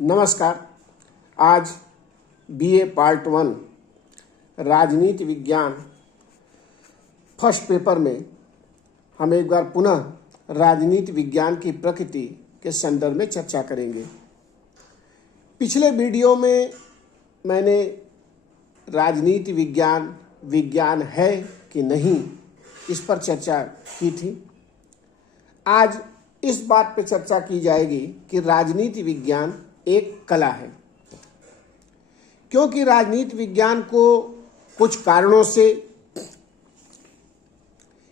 नमस्कार। आज BA part 1 राजनीति विज्ञान फर्स्ट पेपर में हम एक बार पुनः राजनीति विज्ञान की प्रकृति के संदर्भ में चर्चा करेंगे। पिछले वीडियो में मैंने राजनीति विज्ञान विज्ञान है कि नहीं इस पर चर्चा की थी। आज इस बात पर चर्चा की जाएगी कि राजनीति विज्ञान एक कला है, क्योंकि राजनीति विज्ञान को कुछ कारणों से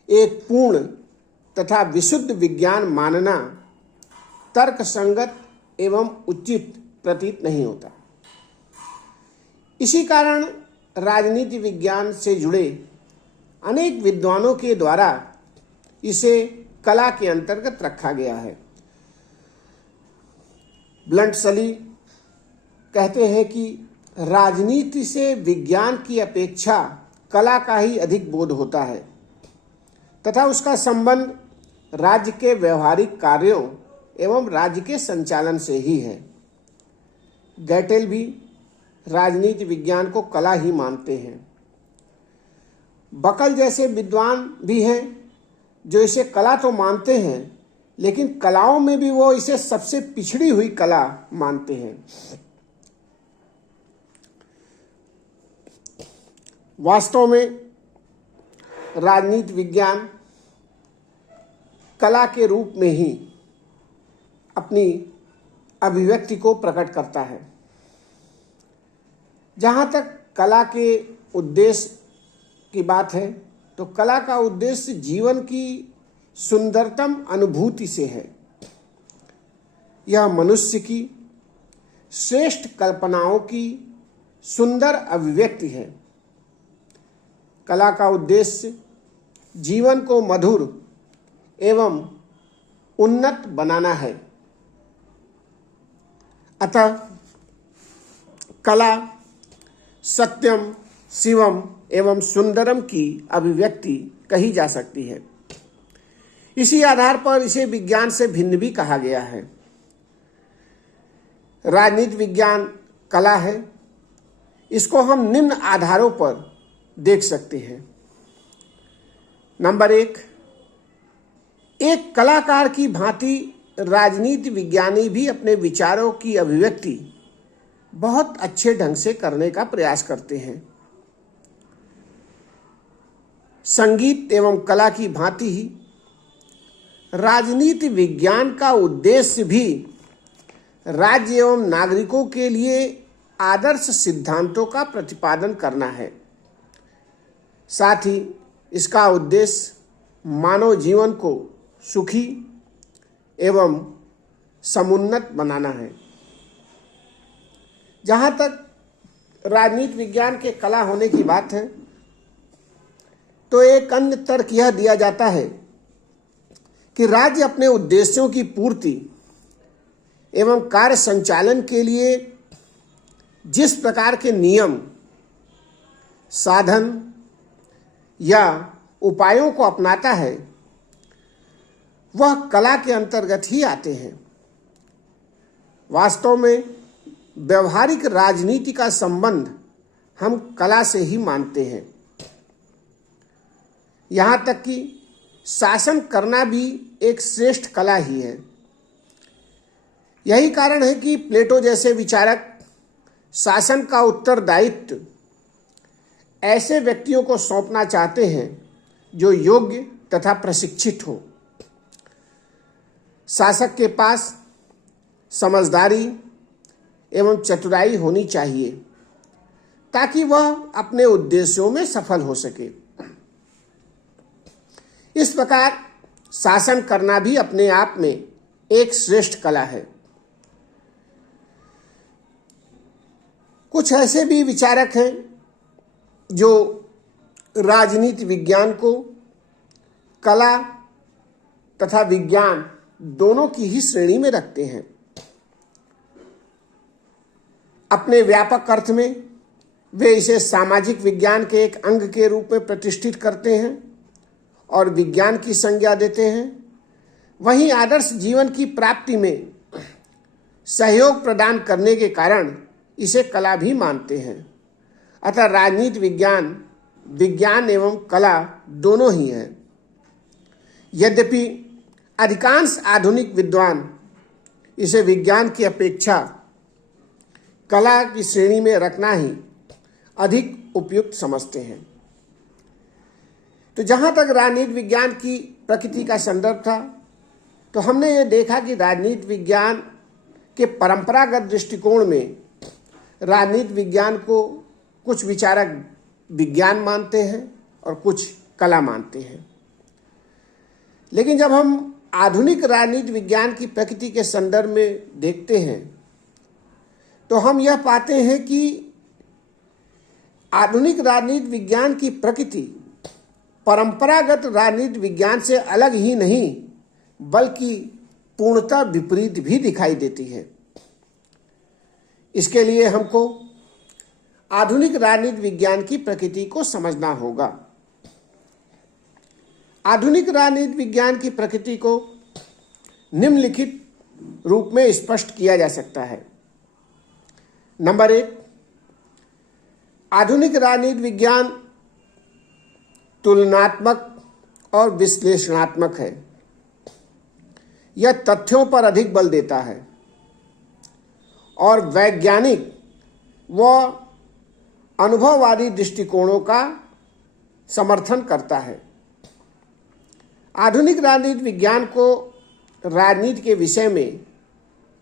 एक पूर्ण तथा विशुद्ध विज्ञान मानना तर्कसंगत एवं उचित प्रतीत नहीं होता। इसी कारण राजनीति विज्ञान से जुड़े अनेक विद्वानों के द्वारा इसे कला के अंतर्गत रखा गया है। ब्लंट सली कहते हैं कि राजनीति से विज्ञान की अपेक्षा कला का ही अधिक बोध होता है तथा उसका संबंध राज्य के व्यवहारिक कार्यों एवं राज्य के संचालन से ही है। गैटेल भी राजनीति विज्ञान को कला ही मानते हैं। बकल जैसे विद्वान भी हैं जो इसे कला तो मानते हैं, लेकिन कलाओं में भी वो इसे सबसे पिछड़ी हुई कला मानते हैं। वास्तव में राजनीति विज्ञान कला के रूप में ही अपनी अभिव्यक्ति को प्रकट करता है। जहाँ तक कला के उद्देश्य की बात है, तो कला का उद्देश्य जीवन की सुंदरतम अनुभूति से है। यह मनुष्य की श्रेष्ठ कल्पनाओं की सुंदर अभिव्यक्ति है। कला का उद्देश्य जीवन को मधुर एवं उन्नत बनाना है। अतः कला सत्यम शिवम एवं सुंदरम की अभिव्यक्ति कही जा सकती है। इसी आधार पर इसे विज्ञान से भिन्न भी कहा गया है। राजनीति विज्ञान कला है। इसको हम निम्न आधारों पर देख सकते हैं। नंबर 1, एक कलाकार की भांति राजनीति विज्ञानी भी अपने विचारों की अभिव्यक्ति बहुत अच्छे ढंग से करने का प्रयास करते हैं। संगीत एवं कला की भांति ही राजनीति विज्ञान का उद्देश्य भी राज्य एवं नागरिकों के लिए आदर्श सिद्धांतों का प्रतिपादन करना है। साथ ही इसका उद्देश्य मानव जीवन को सुखी एवं समुन्नत बनाना है। जहाँ तक राजनीति विज्ञान के कला होने की बात है, तो एक अन्य तर्क यह दिया जाता है कि राज्य अपने उद्देश्यों की पूर्ति एवं कार्य संचालन के लिए जिस प्रकार के नियम, साधन या उपायों को अपनाता है, वह कला के अंतर्गत ही आते हैं। वास्तव में व्यवहारिक राजनीति का संबंध हम कला से ही मानते हैं। यहाँ तक कि शासन करना भी एक श्रेष्ठ कला ही है। यही कारण है कि प्लेटो जैसे विचारक शासन का उत्तरदायित्व ऐसे व्यक्तियों को सौंपना चाहते हैं जो योग्य तथा प्रशिक्षित हो। शासक के पास समझदारी एवं चतुराई होनी चाहिए ताकि वह अपने उद्देश्यों में सफल हो सके। इस प्रकार शासन करना भी अपने आप में एक श्रेष्ठ कला है। कुछ ऐसे भी विचारक हैं जो राजनीति विज्ञान को कला तथा विज्ञान दोनों की ही श्रेणी में रखते हैं। अपने व्यापक अर्थ में वे इसे सामाजिक विज्ञान के एक अंग के रूप में प्रतिष्ठित करते हैं और विज्ञान की संज्ञा देते हैं। वहीं आदर्श जीवन की प्राप्ति में सहयोग प्रदान करने के कारण इसे कला भी मानते हैं। अतः राजनीति विज्ञान विज्ञान एवं कला दोनों ही है। यद्यपि अधिकांश आधुनिक विद्वान इसे विज्ञान की अपेक्षा कला की श्रेणी में रखना ही अधिक उपयुक्त समझते हैं। तो जहाँ तक राजनीति विज्ञान की प्रकृति का संदर्भ था, तो हमने ये देखा कि राजनीति विज्ञान के परंपरागत दृष्टिकोण में राजनीति विज्ञान को कुछ विचारक विज्ञान मानते हैं और कुछ कला मानते हैं। लेकिन जब हम आधुनिक राजनीति विज्ञान की प्रकृति के संदर्भ में देखते हैं, तो हम यह पाते हैं कि आधुनिक राजनीति विज्ञान की प्रकृति परंपरागत राजनीति विज्ञान से अलग ही नहीं बल्कि पूर्णतः विपरीत भी दिखाई देती है। इसके लिए हमको आधुनिक राजनीति विज्ञान की प्रकृति को समझना होगा। आधुनिक राजनीति विज्ञान की प्रकृति को निम्नलिखित रूप में स्पष्ट किया जा सकता है। नंबर 1, आधुनिक राजनीति विज्ञान तुलनात्मक और विश्लेषणात्मक है। यह तथ्यों पर अधिक बल देता है और वैज्ञानिक व अनुभववादी दृष्टिकोणों का समर्थन करता है। आधुनिक राजनीति विज्ञान को राजनीति के विषय में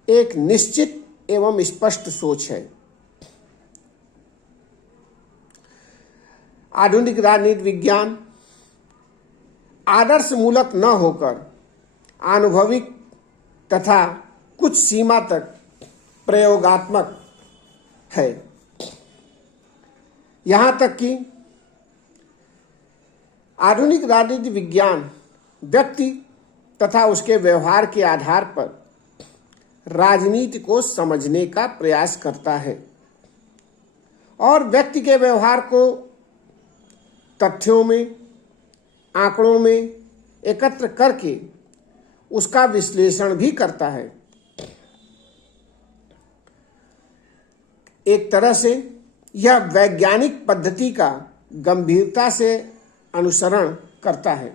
एक निश्चित एवं स्पष्ट सोच है। आधुनिक राजनीति विज्ञान आदर्श मूलक न होकर आनुभविक तथा कुछ सीमा तक प्रयोगात्मक है। यहाँ तक कि आधुनिक राजनीति विज्ञान व्यक्ति तथा उसके व्यवहार के आधार पर राजनीति को समझने का प्रयास करता है और व्यक्ति के व्यवहार को तथ्यों में, आंकड़ों में एकत्र करके उसका विश्लेषण भी करता है। एक तरह से यह वैज्ञानिक पद्धति का गंभीरता से अनुसरण करता है।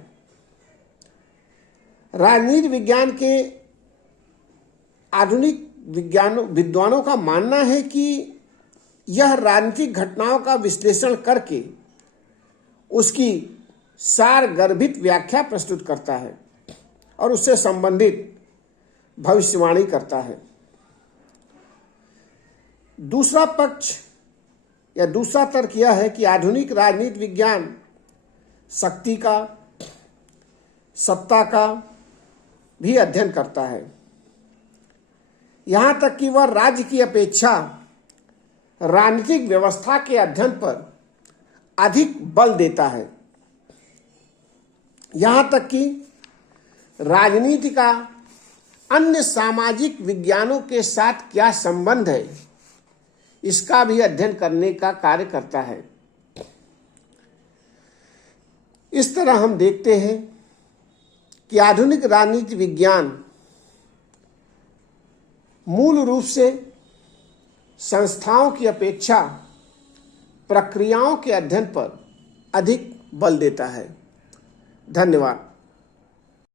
राजनीति विज्ञान के आधुनिक विद्वानों का मानना है कि यह राजनीतिक घटनाओं का विश्लेषण करके उसकी सारगर्भित व्याख्या प्रस्तुत करता है और उससे संबंधित भविष्यवाणी करता है। दूसरा पक्ष या दूसरा तर्क यह है कि आधुनिक राजनीति विज्ञान शक्ति का, सत्ता का भी अध्ययन करता है। यहाँ तक कि वह राज्य की अपेक्षा राजनीतिक व्यवस्था के अध्ययन पर अधिक बल देता है। यहाँ तक कि राजनीति का अन्य सामाजिक विज्ञानों के साथ क्या संबंध है, इसका भी अध्ययन करने का कार्य करता है। इस तरह हम देखते हैं कि आधुनिक राजनीति विज्ञान मूल रूप से संस्थाओं की अपेक्षा प्रक्रियाओं के अध्ययन पर अधिक बल देता है। धन्यवाद।